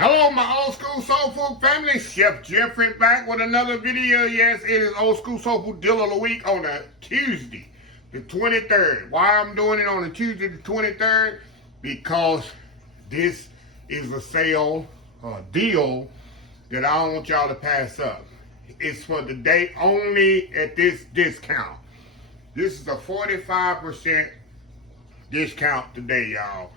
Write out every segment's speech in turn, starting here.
Hello, my old school soul food family. Chef Jeffrey back with another video. Yes, it is old school soul food deal of the week on a Tuesday, the 23rd. Why I'm doing it on a Tuesday, the 23rd? Because this is a sale, deal that I don't want y'all to pass up. It's for the day only at this discount. This is a 45% discount today, y'all.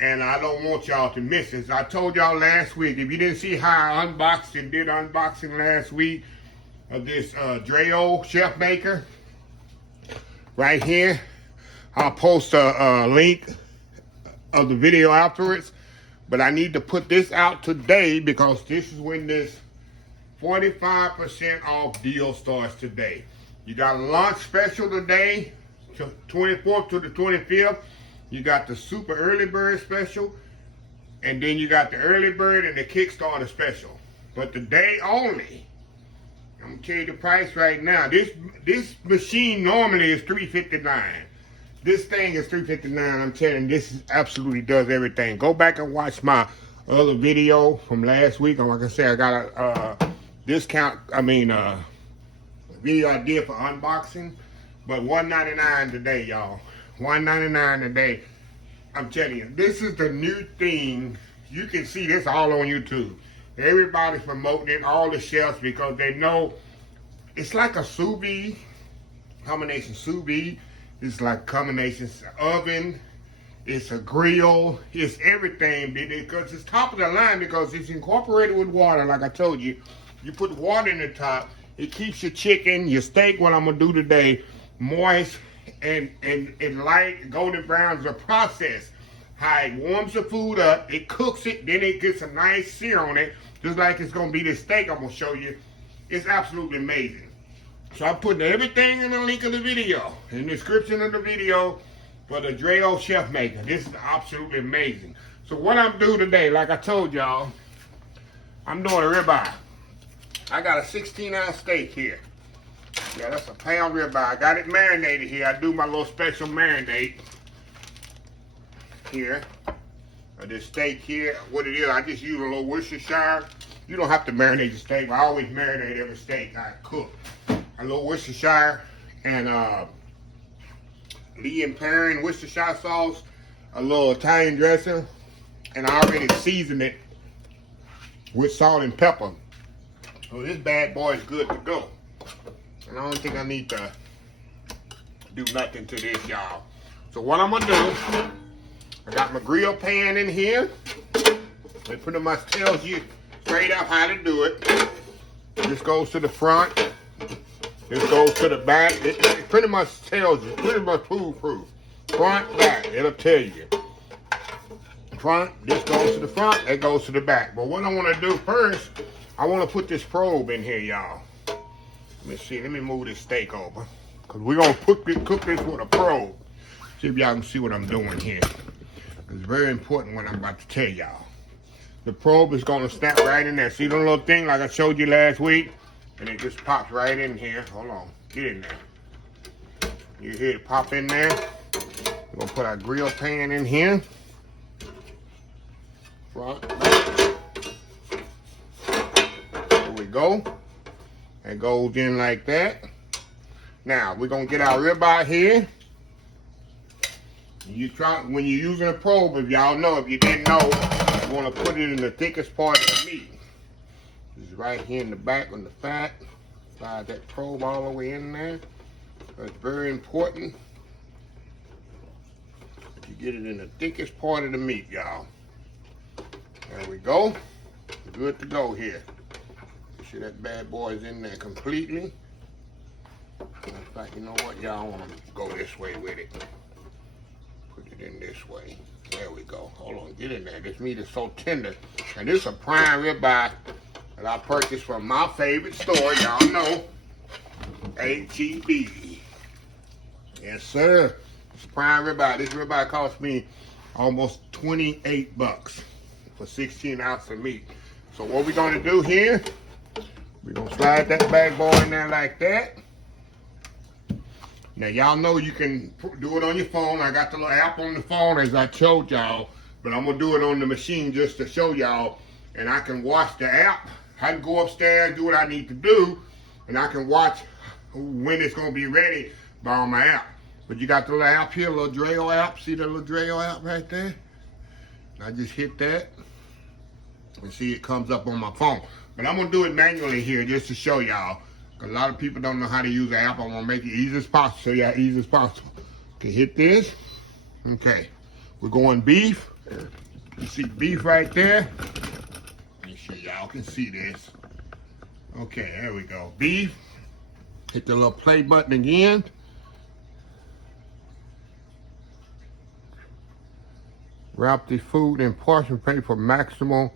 And I don't want y'all to miss this. I told y'all last week, if you didn't see how I unboxed and did unboxing last week of this DREO chef maker, right here, I'll post a link of the video afterwards. But I need to put this out today because this is when this 45% off deal starts today. You got a launch special today, 24th to the 25th. You got the super early bird special, and then you got the early bird and the Kickstarter special. But today only, I'm gonna tell you the price right now. This machine normally is $359. This thing is $359. I'm telling you, this absolutely does everything. Go back and watch my other video from last week. And like I said, I got a discount. Video I did for unboxing, but $199 today, y'all. $199 today. I'm telling you, this is the new thing. You can see this all on YouTube. Everybody's promoting it, all the chefs, because they know it's like a sous vide, combination sous vide. It's like combination oven. It's a grill. It's everything, because it's top of the line because it's incorporated with water. Like I told you, you put water in the top. It keeps your chicken, your steak, what I'm gonna do today, moist and light golden brown. Is a process. How it warms the food up, it cooks it, then it gets a nice sear on it, just like it's gonna be this steak I'm gonna show you. It's absolutely amazing. So I'm putting everything in the link of the video, in the description of the video, for the DREO chef maker. This is absolutely amazing. So what I'm doing today, like I told y'all, I'm doing a ribeye. I got a 16-ounce steak here. Yeah, that's a pound ribeye. I got it marinated here. I do my little special marinade here. This steak here, what it is, I just use a little Worcestershire. You don't have to marinate the steak. I always marinate every steak I cook. A little Worcestershire and Lee and Perrin Worcestershire sauce, a little Italian dressing, and I already seasoned it with salt and pepper. So this bad boy is good to go. And I don't think I need to do nothing to this, y'all. So what I'm gonna do, I got my grill pan in here. It pretty much tells you straight up how to do it. This goes to the front. This goes to the back. It pretty much tells you, pretty much foolproof. Front, back, it'll tell you. Front, this goes to the front, that goes to the back. But what I wanna do first, I wanna put this probe in here, y'all. Let me see, let me move this steak over. Cause we're gonna cook this with a probe. See if y'all can see what I'm doing here. It's very important what I'm about to tell y'all. The probe is gonna snap right in there. See the little thing like I showed you last week? And it just pops right in here. Hold on, get in there. You hear it pop in there? We're gonna put our grill pan in here. Front, back. There we go. It goes in like that. Now we're gonna get our ribeye here. You try when you're using a probe. If y'all know, if you didn't know, you want to put it in the thickest part of the meat. It's right here in the back on the fat. Slide that probe all the way in there. It's very important that you get it in the thickest part of the meat, y'all. There we go. Good to go here. See that bad boy is in there completely. In fact, you know what, y'all, I want to go this way with it. Put it in this way. There we go. Hold on, get in there. This meat is so tender. And this is a prime ribeye that I purchased from my favorite store, y'all know, HEB. Yes, sir. It's prime ribeye. This ribeye cost me almost 28 bucks for 16 ounces of meat. So what we're gonna do here, we're gonna slide that bad boy in there like that. Now y'all know you can do it on your phone. I got the little app on the phone as I showed y'all, but I'm gonna do it on the machine just to show y'all and I can watch the app. I can go upstairs, do what I need to do, and I can watch when it's gonna be ready on my app. But you got the little app here, little DREO app. See the little DREO app right there? I just hit that and see it comes up on my phone. But I'm gonna do it manually here just to show y'all. A lot of people don't know how to use the app. I'm gonna make it easy as possible, so yeah, easy as possible. Okay, hit this. Okay, we're going beef. You see beef right there. Make sure y'all can see this. Okay, there we go. Beef. Hit the little play button again. Wrap the food in parchment paper for maximal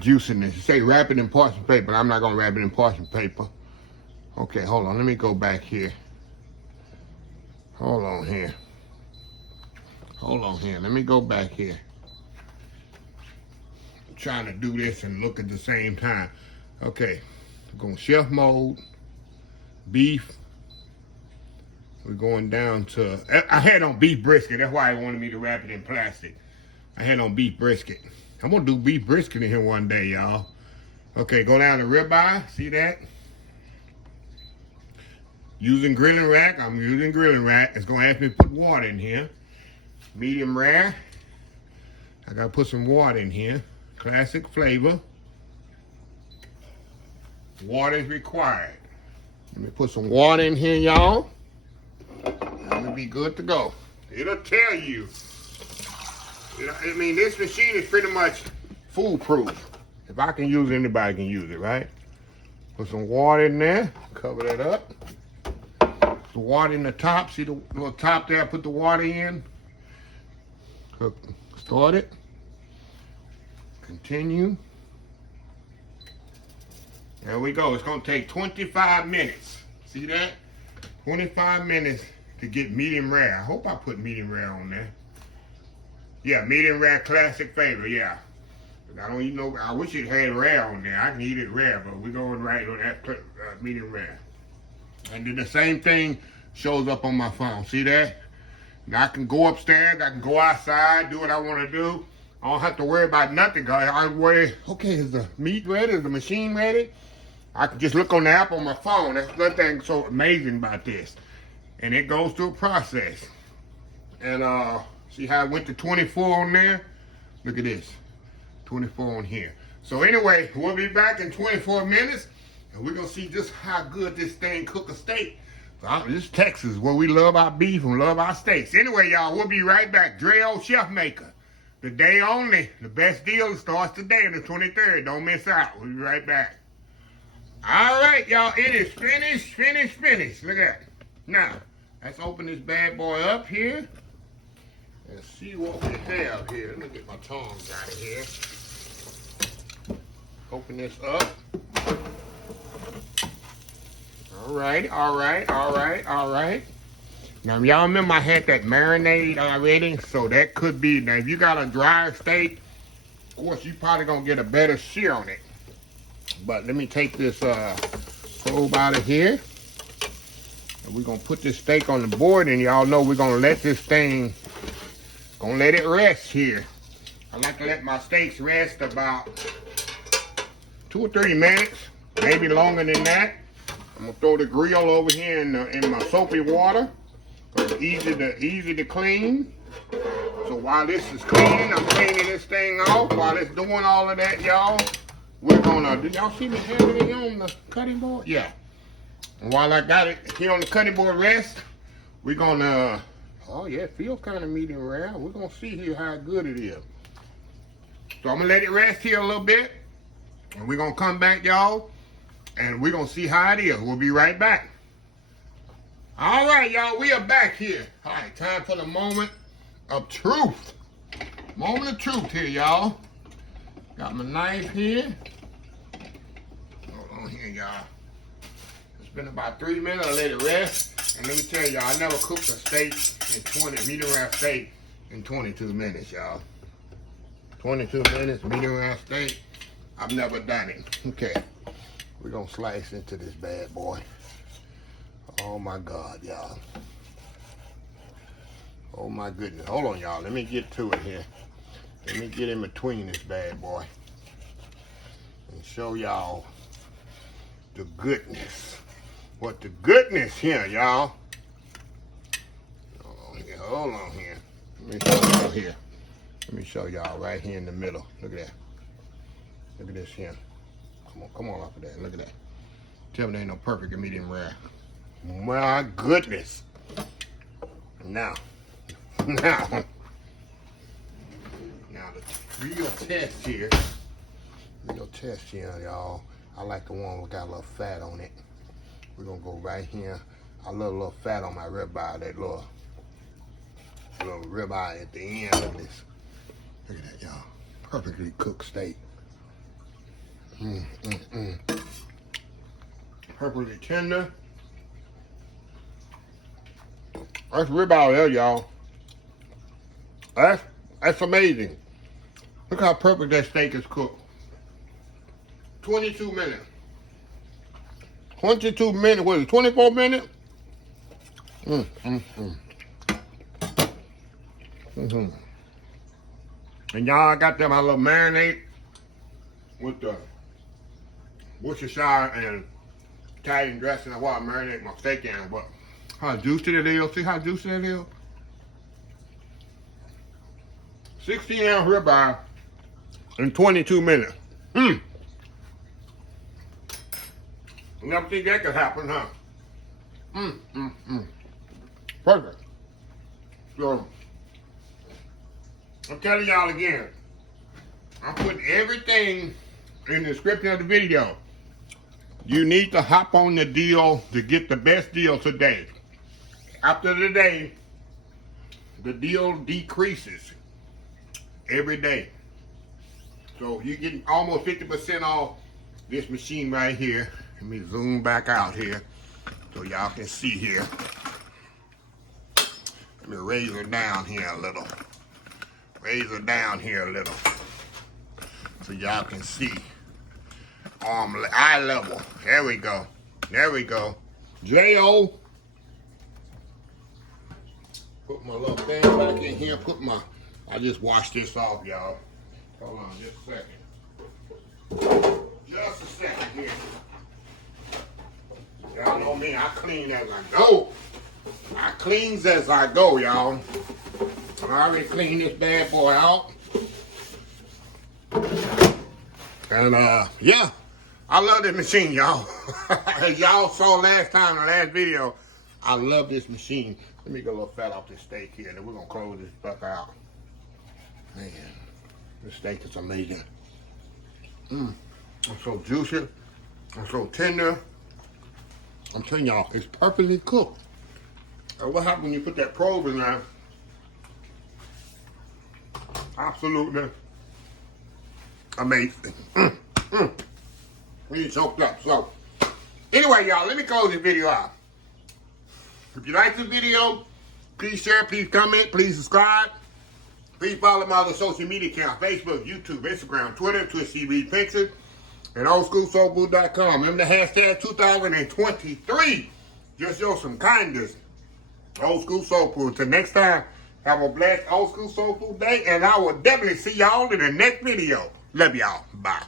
juiciness. You say wrap it in parchment paper, but I'm not gonna wrap it in parchment paper. Okay, hold on, let me go back here. Hold on here. Hold on here, let me go back here. I'm trying to do this and look at the same time. Okay, we're going chef mode, beef. We're going down to, I had on beef brisket. That's why I wanted me to wrap it in plastic. I had on beef brisket. I'm gonna do beef brisket in here one day, y'all. Okay, go down to ribeye, see that? Using grilling rack, I'm using grilling rack. It's gonna ask me to put water in here. Medium rare, I gotta put some water in here. Classic flavor. Water is required. Let me put some water in here, y'all. It'll be good to go. It'll tell you. I mean, this machine is pretty much foolproof. If I can use it, anybody can use it, right? Put some water in there. Cover that up. The water in the top. See the little top there? Put the water in. Start it. Continue. There we go. It's going to take 25 minutes. See that? 25 minutes to get medium rare. I hope I put medium rare on there. Yeah, medium rare classic flavor, yeah. I don't even know, I wish it had rare on there. I can eat it rare, but we're going right on that medium rare. And then the same thing shows up on my phone. See that? Now I can go upstairs, I can go outside, do what I want to do. I don't have to worry about nothing, guys. I worry, okay, is the meat ready? Is the machine ready? I can just look on the app on my phone. That's one thing so amazing about this. And it goes through a process. And see how I went to 24 on there? Look at this, 24 on here. So anyway, we'll be back in 24 minutes, and we're gonna see just how good this thing cook a steak. This is Texas, where we love our beef and love our steaks. Anyway, y'all, we'll be right back. DREO Chef Maker, the day only. The best deal starts today, the 23rd. Don't miss out. We'll be right back. All right, y'all, it is finished, finished, finished. Look at it. Now, let's open this bad boy up here and see what we have here. Let me get my tongs out of here. Open this up. All right, all right, all right, all right. Now, y'all remember I had that marinade already, so that could be, now if you got a dry steak, of course, you probably gonna get a better sear on it. But let me take this probe out of here. And we're gonna put this steak on the board, and y'all know we're gonna let this thing, gonna let it rest here. I like to let my steaks rest about 2 or 3 minutes, maybe longer than that. I'm gonna throw the grill over here in my soapy water, because it's easy to clean. So while this is cleaning, I'm cleaning this thing off. While it's doing all of that, y'all, we're gonna, did y'all see me having it on the cutting board? Yeah. And while I got it here on the cutting board rest, we're gonna, oh yeah, it feels kind of medium rare. We're gonna see here how good it is. So I'm gonna let it rest here a little bit, and we're gonna come back, y'all, and we're gonna see how it is. We'll be right back. All right, y'all, we are back here. All right, time for the moment of truth. Moment of truth here, y'all. Got my knife here. Hold on here, y'all. It's been about 3 minutes. I let it rest. And let me tell y'all, I never cooked a steak in medium rare steak in 22 minutes, y'all. 22 minutes, medium rare steak. I've never done it. Okay. We're gonna slice into this bad boy. Oh my God, y'all. Oh my goodness. Hold on, y'all. Let me get to it here. Let me get in between this bad boy. and show y'all the goodness. What the goodness here, y'all. Hold on here. Let me show y'all here. Let me show y'all right here in the middle. Look at that. Look at this here. Come on off of that. Look at that. Tell me there ain't no perfect and medium rare. My goodness. Now the real test here. Real test here, y'all. I like the one with got a little fat on it. We're gonna go right here. I love a little fat on my ribeye, that little ribeye at the end of this. Look at that, y'all. Perfectly cooked steak. Perfectly tender. That's ribeye there, y'all. That's amazing. Look how perfect that steak is cooked. 22 minutes. 22 minutes, what is it, 24 minutes? And y'all, I got them a little marinade with the Worcestershire and Italian dressing. I want to marinate my steak in, but how juicy it is. See how juicy it is? 16-ounce ribeye in 22 minutes. Never think that could happen, huh? Perfect. So, I'm telling y'all again, I'm putting everything in the description of the video. You need to hop on the deal to get the best deal today. After today, the deal decreases every day. So you get almost 50% off this machine right here. Let me zoom back out here so y'all can see here. Let me raise her down here a little. Raise her down here a little so y'all can see. Eye level. There we go. There we go. DREO. Put my little thing back in here. I just washed this off, y'all. Hold on just a second. Just a second here. Y'all know me, I clean as I go. I cleans as I go, y'all. I already cleaned this bad boy out. And yeah, I love this machine, y'all. As y'all saw last time in the last video, I love this machine. Let me get a little fat off this steak here, and then we're gonna close this stuff out. Man, this steak is amazing. It's so juicy. It's so tender. I'm telling y'all, it's perfectly cooked. And what happens when you put that probe in there? Absolutely amazing. Really choked up. So, anyway, y'all, let me close this video out. If you like this video, please share, please comment, please subscribe. Please follow my other social media accounts: Facebook, YouTube, Instagram, Twitter, Twitch TV, Pinterest, and oldschoolsoulfood.com. Remember the hashtag 2023. Just show some kindness. Old School Soul Food. Until next time, have a blessed Old School Soul Food day, and I will definitely see y'all in the next video. Love y'all. Bye.